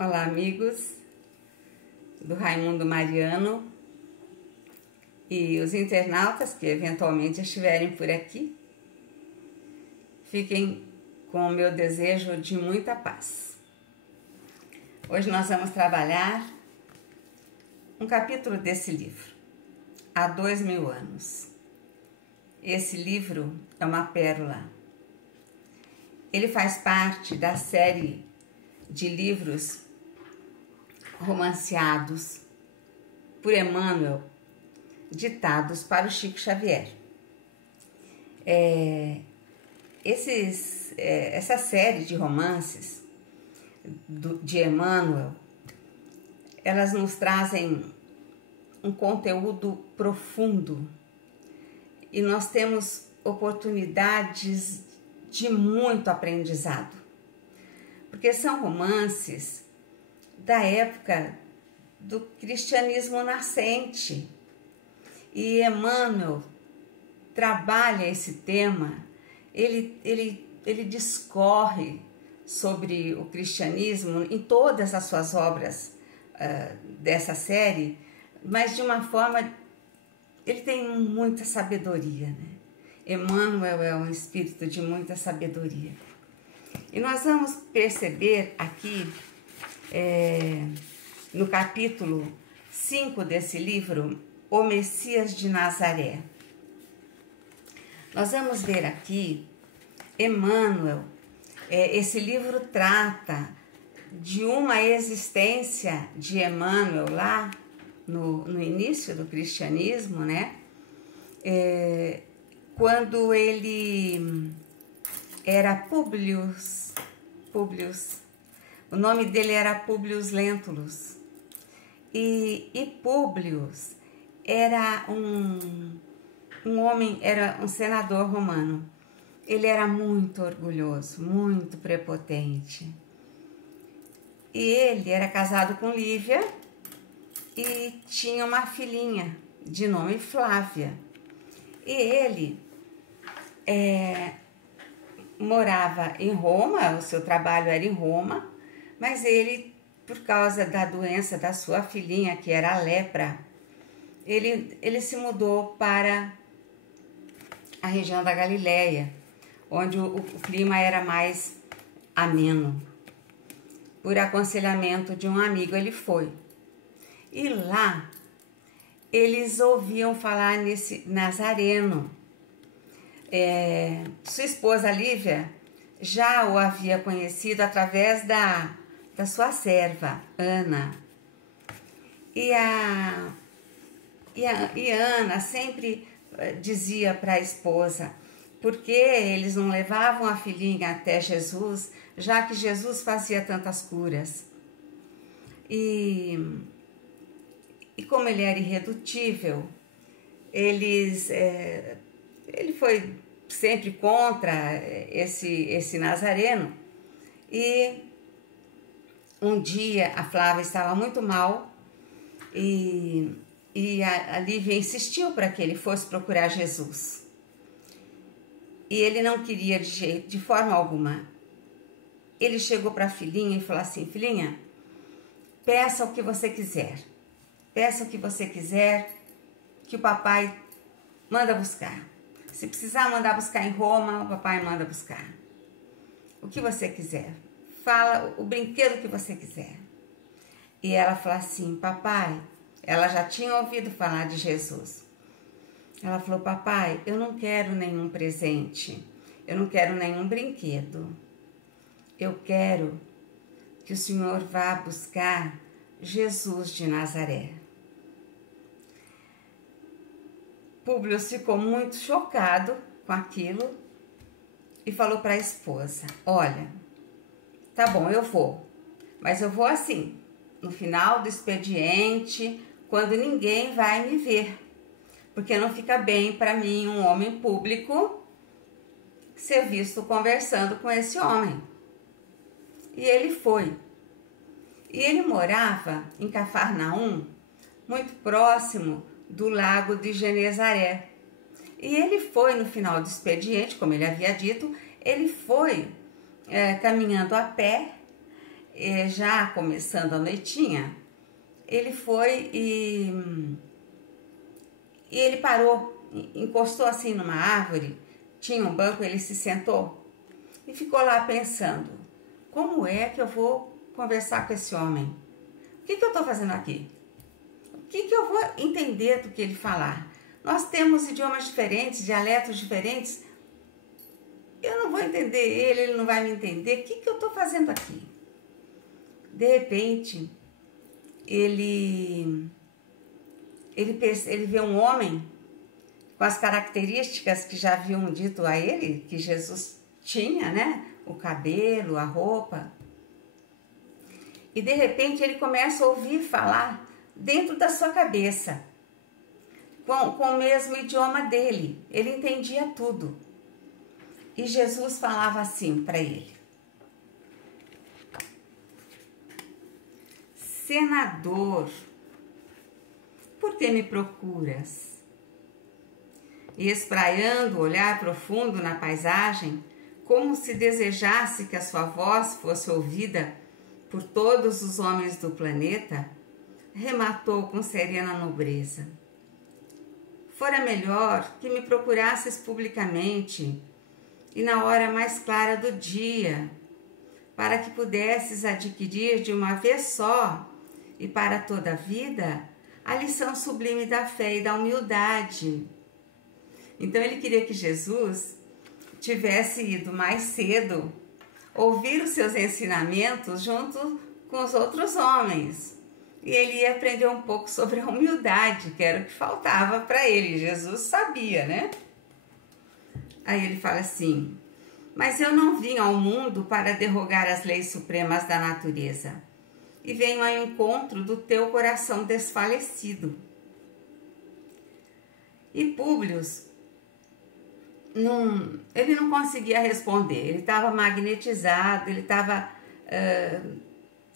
Olá, amigos do Raimundo Mariano e os internautas que eventualmente estiverem por aqui. Fiquem com o meu desejo de muita paz. Hoje nós vamos trabalhar um capítulo desse livro, Há 2000 anos. Esse livro é uma pérola. Ele faz parte da série de livros romanceados por Emmanuel, ditados para o Chico Xavier. Essa série de romances de Emmanuel, elas nos trazem um conteúdo profundo e nós temos oportunidades de muito aprendizado, porque são romances da época do cristianismo nascente. E Emmanuel trabalha esse tema, ele discorre sobre o cristianismo em todas as suas obras dessa série, mas de uma forma, ele tem muita sabedoria, né? Emmanuel é um espírito de muita sabedoria. E nós vamos perceber aqui, no capítulo 5 desse livro, O Messias de Nazaré. Nós vamos ver aqui, Emmanuel, esse livro trata de uma existência de Emmanuel lá no início do cristianismo, né? Quando ele era Públio, o nome dele era Públio Lentulus, e Públio era um homem, era um senador romano. Ele era muito orgulhoso, muito prepotente, e ele era casado com Lívia e tinha uma filhinha de nome Flávia, e ele morava em Roma, o seu trabalho era em Roma, mas ele, por causa da doença da sua filhinha, que era a lepra, ele se mudou para a região da Galileia, onde o clima era mais ameno. Por aconselhamento de um amigo, ele foi. E lá, eles ouviam falar nesse Nazareno. Sua esposa Lívia já o havia conhecido através da sua serva, Ana. E Ana sempre dizia para a esposa, porque eles não levavam a filhinha até Jesus, já que Jesus fazia tantas curas. E como ele era irredutível, ele foi sempre contra esse Nazareno. E um dia a Flávia estava muito mal e a Lívia insistiu para que ele fosse procurar Jesus. E ele não queria de forma alguma. Ele chegou para a filhinha e falou assim: filhinha, peça o que você quiser. Peça o que você quiser, que o papai manda buscar. Se precisar mandar buscar em Roma, o papai manda buscar. O que você quiser. Fala o brinquedo que você quiser. E ela falou assim: papai, ela já tinha ouvido falar de Jesus. Ela falou: papai, eu não quero nenhum presente, eu não quero nenhum brinquedo. Eu quero que o senhor vá buscar Jesus de Nazaré. Públio ficou muito chocado com aquilo e falou para a esposa: olha, tá bom, eu vou, mas eu vou assim, no final do expediente, quando ninguém vai me ver, porque não fica bem para mim um homem público ser visto conversando com esse homem. E ele foi. E ele morava em Cafarnaum, muito próximo do lago de Genezaré. E ele foi no final do expediente, como ele havia dito, ele foi caminhando a pé já começando a noitinha, ele foi e ele parou, encostou assim numa árvore, tinha um banco, ele se sentou e ficou lá pensando, como é que eu vou conversar com esse homem? O que eu estou fazendo aqui? O que eu vou entender do que ele falar? Nós temos idiomas diferentes, dialetos diferentes. Eu não vou entender ele não vai me entender. O que eu estou fazendo aqui? De repente, ele vê um homem com as características que já haviam dito a ele, que Jesus tinha, né? O cabelo, a roupa. E de repente ele começa a ouvir falar dentro da sua cabeça, com o mesmo idioma dele. Ele entendia tudo. E Jesus falava assim para ele: Senador, por que me procuras? E espraiando o olhar profundo na paisagem, como se desejasse que a sua voz fosse ouvida por todos os homens do planeta, rematou com serena nobreza: fora melhor que me procurasses publicamente e na hora mais clara do dia, para que pudesses adquirir de uma vez só e para toda a vida a lição sublime da fé e da humildade. Então ele queria que Jesus tivesse ido mais cedo ouvir os seus ensinamentos junto com os outros homens. E ele ia aprender um pouco sobre a humildade, que era o que faltava para ele. Jesus sabia, né? Aí ele fala assim: mas eu não vim ao mundo para derrogar as leis supremas da natureza, e venho ao encontro do teu coração desfalecido. E Públio, ele não conseguia responder, ele estava magnetizado, ele estava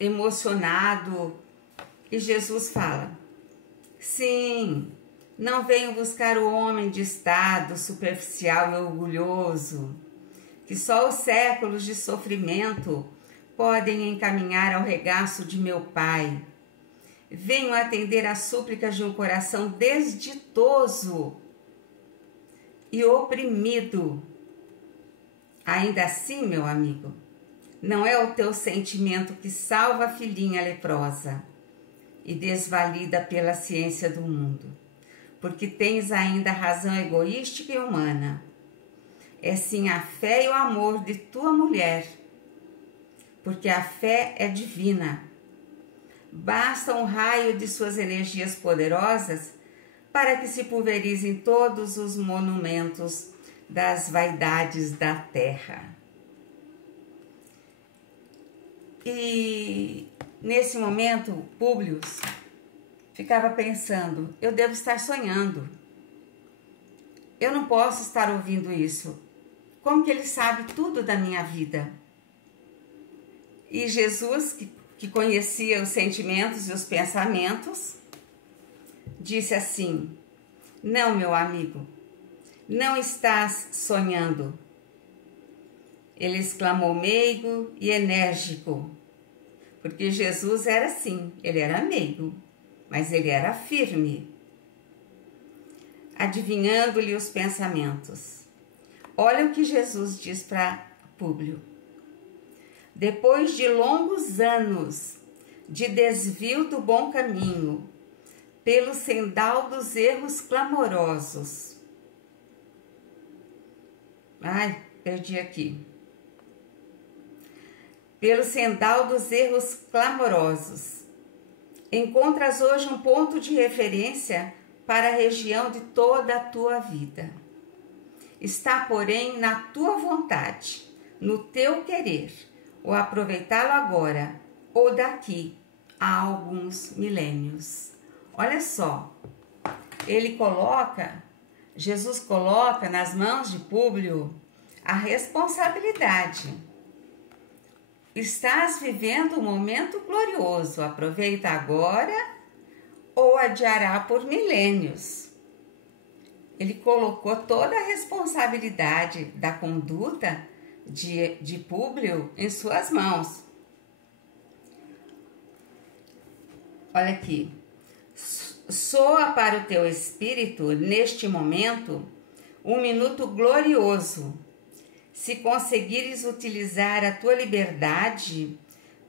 emocionado. E Jesus fala: sim, não venho buscar o homem de estado superficial e orgulhoso, que só os séculos de sofrimento podem encaminhar ao regaço de meu Pai. Venho atender às súplicas de um coração desditoso e oprimido. Ainda assim, meu amigo, não é o teu sentimento que salva a filhinha leprosa e desvalida pela ciência do mundo, porque tens ainda a razão egoística e humana. É sim a fé e o amor de tua mulher, porque a fé é divina. Basta um raio de suas energias poderosas para que se pulverizem todos os monumentos das vaidades da terra. E nesse momento, Públio ficava pensando: eu devo estar sonhando. Eu não posso estar ouvindo isso. Como que ele sabe tudo da minha vida? E Jesus, que conhecia os sentimentos e os pensamentos, disse assim: não, meu amigo, não estás sonhando. Ele exclamou meigo e enérgico, porque Jesus era assim, ele era meigo, mas ele era firme, adivinhando-lhe os pensamentos. Olha o que Jesus diz para Públio: depois de longos anos de desvio do bom caminho, pelo sendal dos erros clamorosos. Perdi aqui. Pelo sendal dos erros clamorosos, encontras hoje um ponto de referência para a região de toda a tua vida. Está, porém, na tua vontade, no teu querer, ou aproveitá-lo agora, ou daqui a alguns milênios. Olha só, Jesus coloca nas mãos de Públio a responsabilidade. Estás vivendo um momento glorioso, aproveita agora ou adiará por milênios. Ele colocou toda a responsabilidade da conduta de Públio em suas mãos. Olha aqui. Soa para o teu espírito, neste momento, um minuto glorioso. Se conseguires utilizar a tua liberdade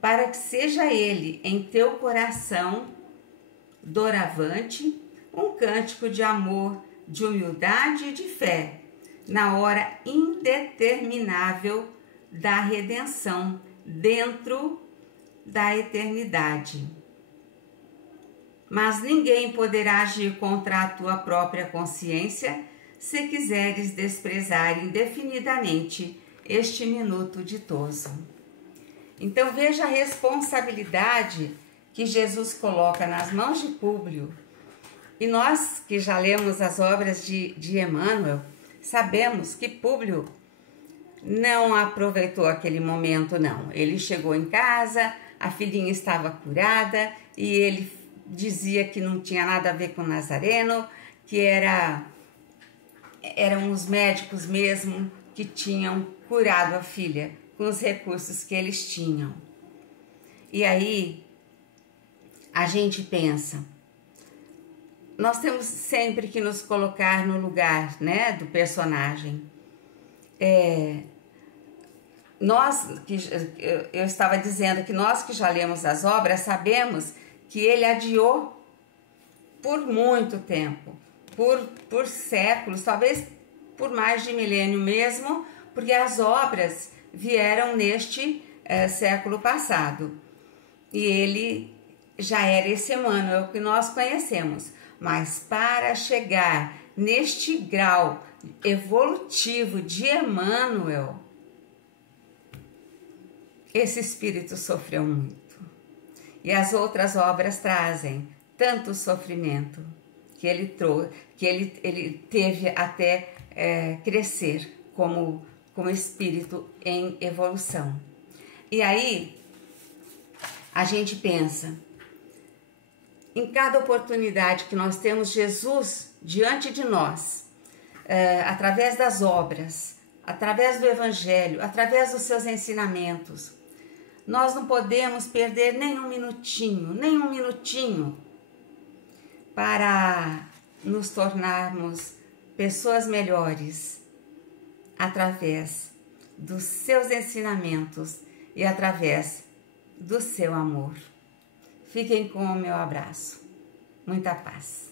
para que seja ele em teu coração doravante um cântico de amor, de humildade e de fé, na hora indeterminável da redenção dentro da eternidade. Mas ninguém poderá agir contra a tua própria consciência se quiseres desprezar indefinidamente este minuto ditoso. Então veja a responsabilidade que Jesus coloca nas mãos de Públio. E nós que já lemos as obras de Emmanuel, sabemos que Públio não aproveitou aquele momento, não. Ele chegou em casa, a filhinha estava curada e ele dizia que não tinha nada a ver com Nazareno, que eram os médicos mesmo que tinham curado a filha com os recursos que eles tinham. E aí a gente pensa, nós temos sempre que nos colocar no lugar, né, do personagem. Eu estava dizendo que nós que já lemos as obras sabemos que ele adiou por muito tempo, por séculos, talvez por mais de milênio mesmo, porque as obras vieram neste século passado. E ele já era esse Emmanuel que nós conhecemos. Mas para chegar neste grau evolutivo de Emmanuel, esse espírito sofreu muito. E as outras obras trazem tanto sofrimento que ele teve até crescer como espírito em evolução. E aí a gente pensa, em cada oportunidade que nós temos Jesus diante de nós, através das obras, através do Evangelho, através dos seus ensinamentos, nós não podemos perder nem um minutinho para nos tornarmos pessoas melhores através dos seus ensinamentos e através do seu amor. Fiquem com o meu abraço. Muita paz.